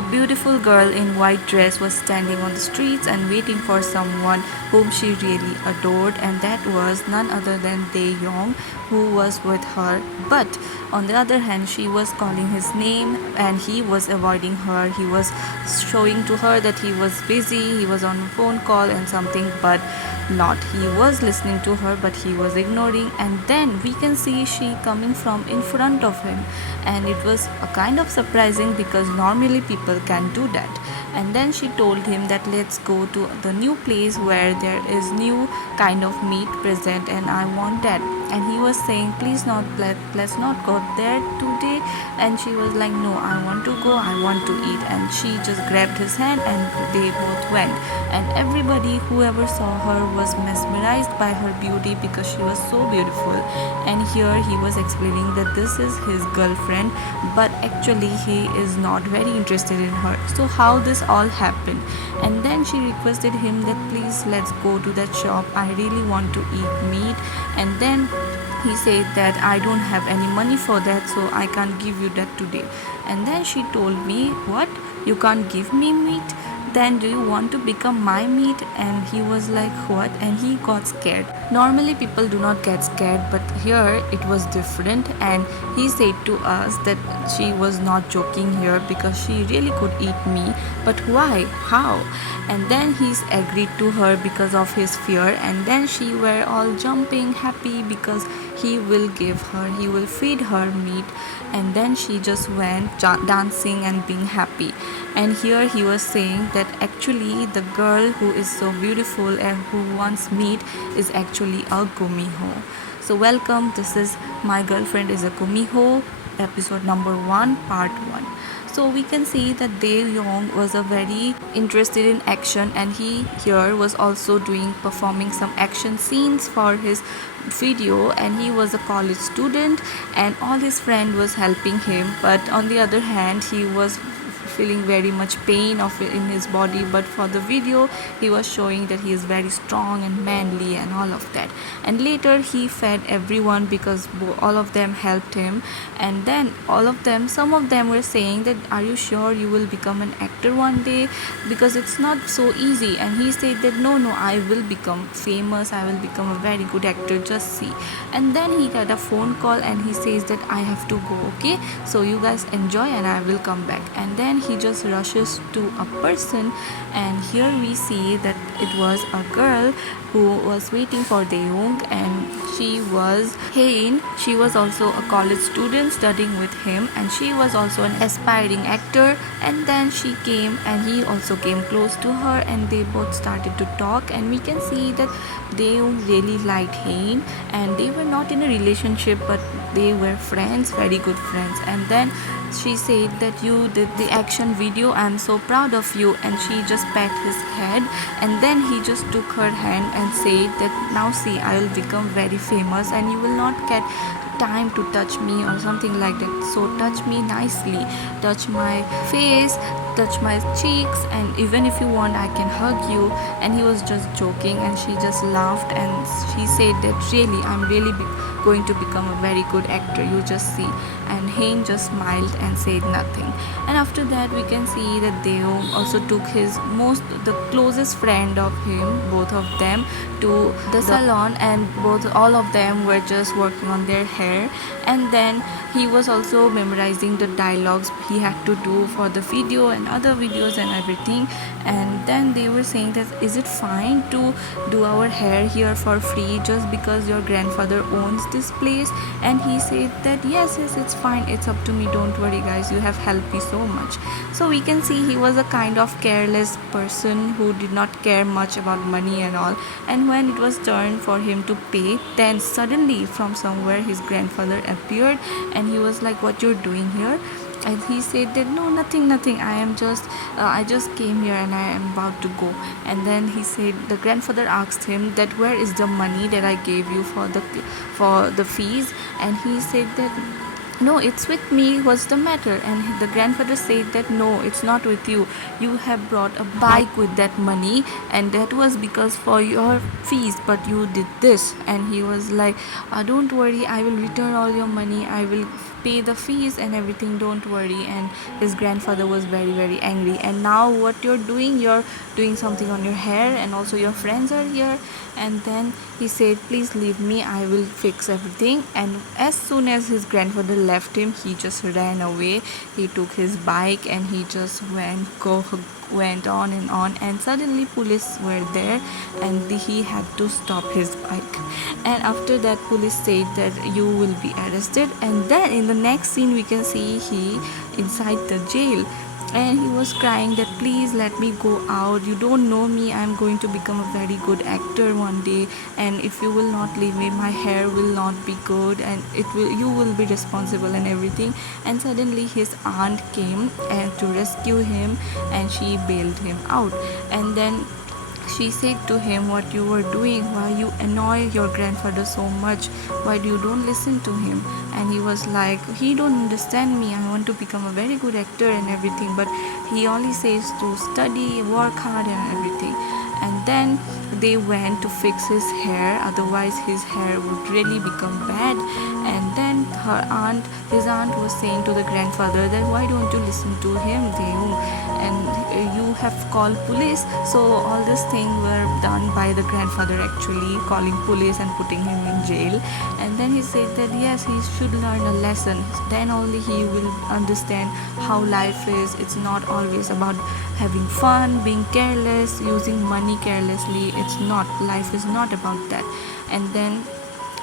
A beautiful girl in white dress was standing on the streets and waiting for someone whom she really adored, and that was none other than Taeyong, who was with her. But on the other hand, she was calling his name and he was avoiding her. He was showing to her that he was busy, he was on a phone call and something, but not. He was listening to her, but he was ignoring. And then we can see she coming from in front of him, and it was a kind of surprising because normally people can do that. And then she told him that let's go to the new place where there is new kind of meat present, and I want that. And he was saying, please not, let's not go there today. And she was like, no, I want to go, I want to eat. And she just grabbed his hand and they both went. And everybody, whoever saw her, was mesmerized by her beauty because she was so beautiful. And here he was explaining that this is his girlfriend, but actually he is not very interested in her. So how this all happened? And then she requested him that please let's go to that shop, I really want to eat meat. And then he said that I don't have any money for that, so I can't give you that today. And then she told me, what, you can't give me meat? Then do you want to become my meat? And he was like, what? And he got scared. Normally people do not get scared, but here it was different. And he said to us that she was not joking here because she really could eat me, but why, how? And then he's agreed to her because of his fear. And then she were all jumping happy because he will give her, he will feed her meat. And then she just went dancing and being happy. And here he was saying that actually the girl who is so beautiful and who wants meat is actually a GUMIHO. So welcome, this is My Girlfriend is a GUMIHO, episode number 1, part 1. So we can see that Taeyong was a very interested in action, and he here was also performing some action scenes for his video. And he was a college student and all his friend was helping him, but on the other hand he was feeling very much pain in his body. But for the video he was showing that he is very strong and manly and all of that. And later he fed everyone because all of them helped him. And then some of them were saying that are you sure you will become an actor one day, because it's not so easy. And he said that no, I will become famous, I will become a very good actor, just see. And then he got a phone call and he says that I have to go, okay, so you guys enjoy and I will come back. And then he just rushes to a person, and here we see that it was a girl who was waiting for Taeyong, and she was Hein. She was also a college student studying with him, and she was also an aspiring actor. And then she came and he also came close to her, and they both started to talk. And we can see that Taeyong really liked Hein, and they were not in a relationship, but they were friends, very good friends. And then she said that you did the action video, I'm so proud of you. And she just pat his head, and then he just took her hand and said that now see, I will become very famous and you will not get time to touch me or something like that. So touch me nicely, touch my face, touch my cheeks, and even if you want I can hug you. And he was just joking, and she just laughed, and she said that really I'm really going to become a very good actor, you just see. And Hein just smiled and said nothing. And after that we can see that Taeyong also took the closest friend of him, both of them, to the salon, and all of them were just working on their hair. And then he was also memorizing the dialogues he had to do for the video and other videos and everything. And then they were saying that is it fine to do our hair here for free just because your grandfather owns this place? And he said that yes, it's fine, it's up to me, don't worry guys, you have helped me so much. So we can see he was a kind of careless person who did not care much about money and all. And when it was turn for him to pay, then suddenly from somewhere his grandfather appeared, and he was like, what you're doing here? And he said that no, nothing, I just came here and I am about to go. And then he said, the grandfather asked him that where is the money that I gave you for the fees? And he said that no, it's with me, what's the matter? And the grandfather said that no, it's not with you, you have brought a bike with that money, and that was because for your fees, but you did this. And he was like, don't worry, I will return all your money, I will pay the fees and everything, don't worry. And his grandfather was very very angry. And now what you're doing something on your hair, and also your friends are here. And then he said, please leave me, I will fix everything. And as soon as his grandfather left him, he just ran away. He took his bike and he just went on and on. And suddenly police were there, and he had to stop his bike. And after that, police said that you will be arrested. And then in the next scene we can see he inside the jail, and he was crying that please let me go out, you don't know me, I'm going to become a very good actor one day, and if you will not leave me, my hair will not be good, and you will be responsible and everything. And suddenly his aunt came and to rescue him, and she bailed him out. And then she said to him, what you were doing, why you annoy your grandfather so much, why do you don't listen to him? And he was like, he don't understand me, I want to become a very good actor and everything, but he only says to study, work hard and everything. And then they went to fix his hair, otherwise his hair would really become bad. And then his aunt was saying to the grandfather that why don't you listen to him, and you have called police. So all these things were done by the grandfather, actually calling police and putting him in jail. And then he said that yes, he should learn a lesson, then only he will understand how life is. It's not always about having fun, being careless, using money carelessly. It's not, life is not about that. And then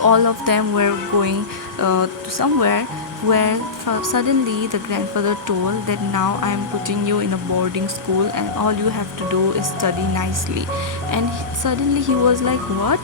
all of them were going to somewhere where suddenly the grandfather told that now I am putting you in a boarding school, and all you have to do is study nicely. And suddenly he was like, what?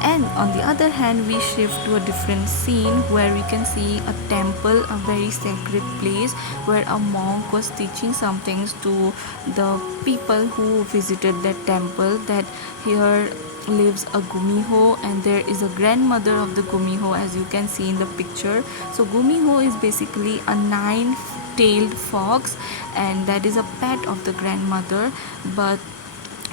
And on the other hand, we shift to a different scene where we can see a temple, a very sacred place where a monk was teaching some things to the people who visited that temple, that here lives a GUMIHO, and there is a grandmother of the GUMIHO, as you can see in the picture. So GUMIHO is basically a nine-tailed fox, and that is a pet of the grandmother. But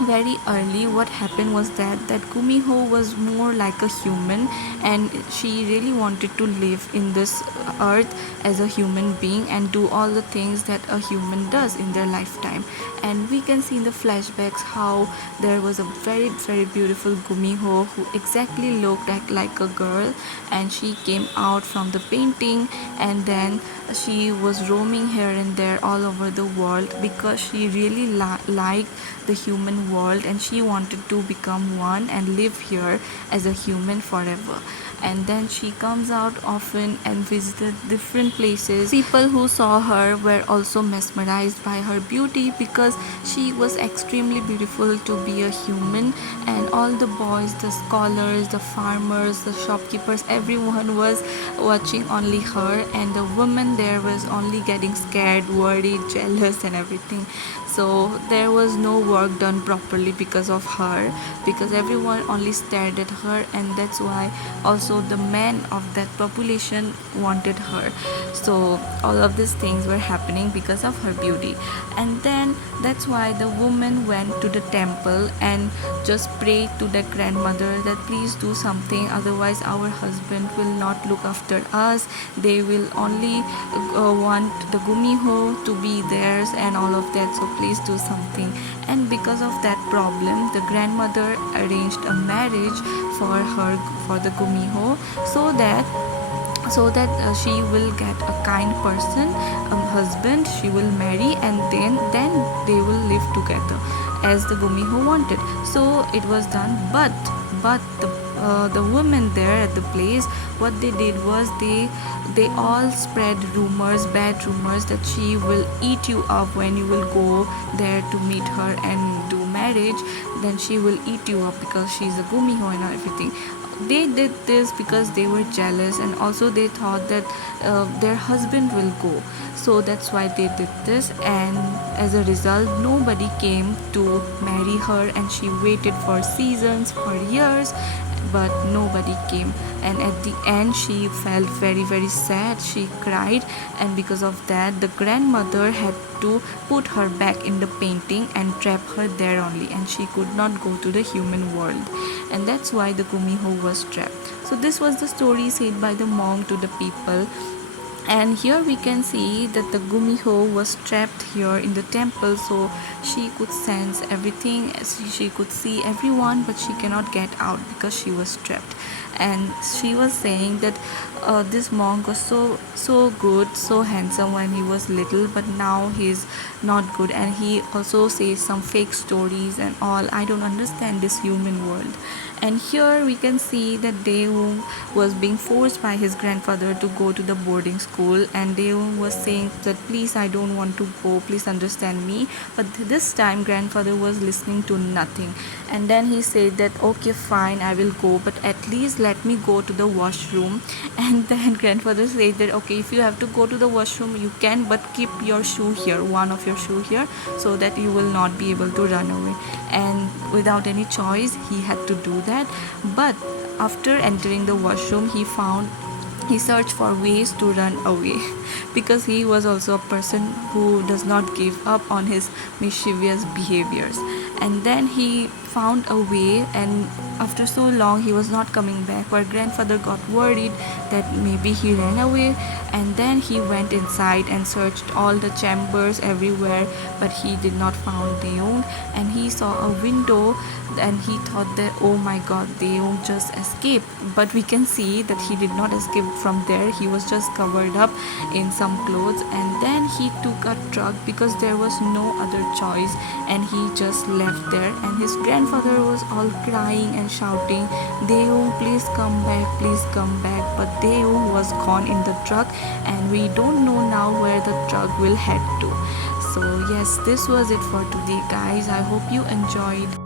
very early what happened was that GUMIHO was more like a human, and she really wanted to live in this earth as a human being and do all the things that a human does in their lifetime. And we can see in the flashbacks how there was a very very beautiful GUMIHO who exactly looked like a girl, and she came out from the painting, and then she was roaming here and there all over the world because she really liked the human world, and she wanted to become one and live here as a human forever. And then she comes out often and visited different places. People who saw her were also mesmerized by her beauty because she was extremely beautiful to be a human. And all the boys, the scholars, the farmers, the shopkeepers, everyone was watching only her, and the woman there was only getting scared, worried, jealous and everything. So there was no work done properly because of her, because everyone only stared at her, and that's why also the men of that population wanted her. So all of these things were happening because of her beauty. And then that's why the woman went to the temple and just prayed to the grandmother that please do something, otherwise our husband will not look after us, they will only want the GUMIHO to be theirs and all of that, so please do something. And because of that problem, the grandmother arranged a marriage for the GUMIHO, so that she will get a kind person, a husband she will marry, and then they will live together as the GUMIHO wanted. So it was done, but the women there at the place, what they did was they all spread rumors, bad rumors, that she will eat you up when you will go there to meet her and do marriage. Then she will eat you up because she's a GUMIHO and everything. They did this because they were jealous, and also they thought that their husband will go, so that's why they did this. And as a result, nobody came to marry her, and she waited for seasons, for years, but nobody came. And at the end, she felt very, very sad. She cried, and because of that, the grandmother had to put her back in the painting and trap her there only, and she could not go to the human world. And that's why the Gumiho was trapped. So, this was the story said by the monk to the people. And here we can see that the Gumiho was trapped here in the temple, so she could sense everything, she could see everyone, but she cannot get out because she was trapped. And she was saying that this monk was so good, so handsome when he was little, but now he's not good, and he also says some fake stories and all. I don't understand this human world. And here we can see that Deung was being forced by his grandfather to go to the boarding school, and Deung was saying that please, I don't want to go, please understand me. But this time grandfather was listening to nothing, and then he said that okay fine, I will go, but at least let me go to the washroom. And then grandfather said that okay, if you have to go to the washroom you can, but keep your shoe here, one of your shoe here, so that you will not be able to run away. And without any choice he had to do that. But after entering the washroom, he searched for ways to run away because he was also a person who does not give up on his mischievous behaviors. And then he found a way, and after so long he was not coming back. Our grandfather got worried that maybe he ran away, and then he went inside and searched all the chambers everywhere, but he did not found Deung. And he saw a window, and he thought that oh my god, Deung just escaped. But we can see that he did not escape from there, he was just covered up in some clothes. And then he took a truck because there was no other choice, and he just left there. And his grandfather was all crying and shouting, Deung, please come back, please come back. But Deung was gone in the truck, and we don't know now where the truck will head to. So yes, this was it for today guys. I hope you enjoyed.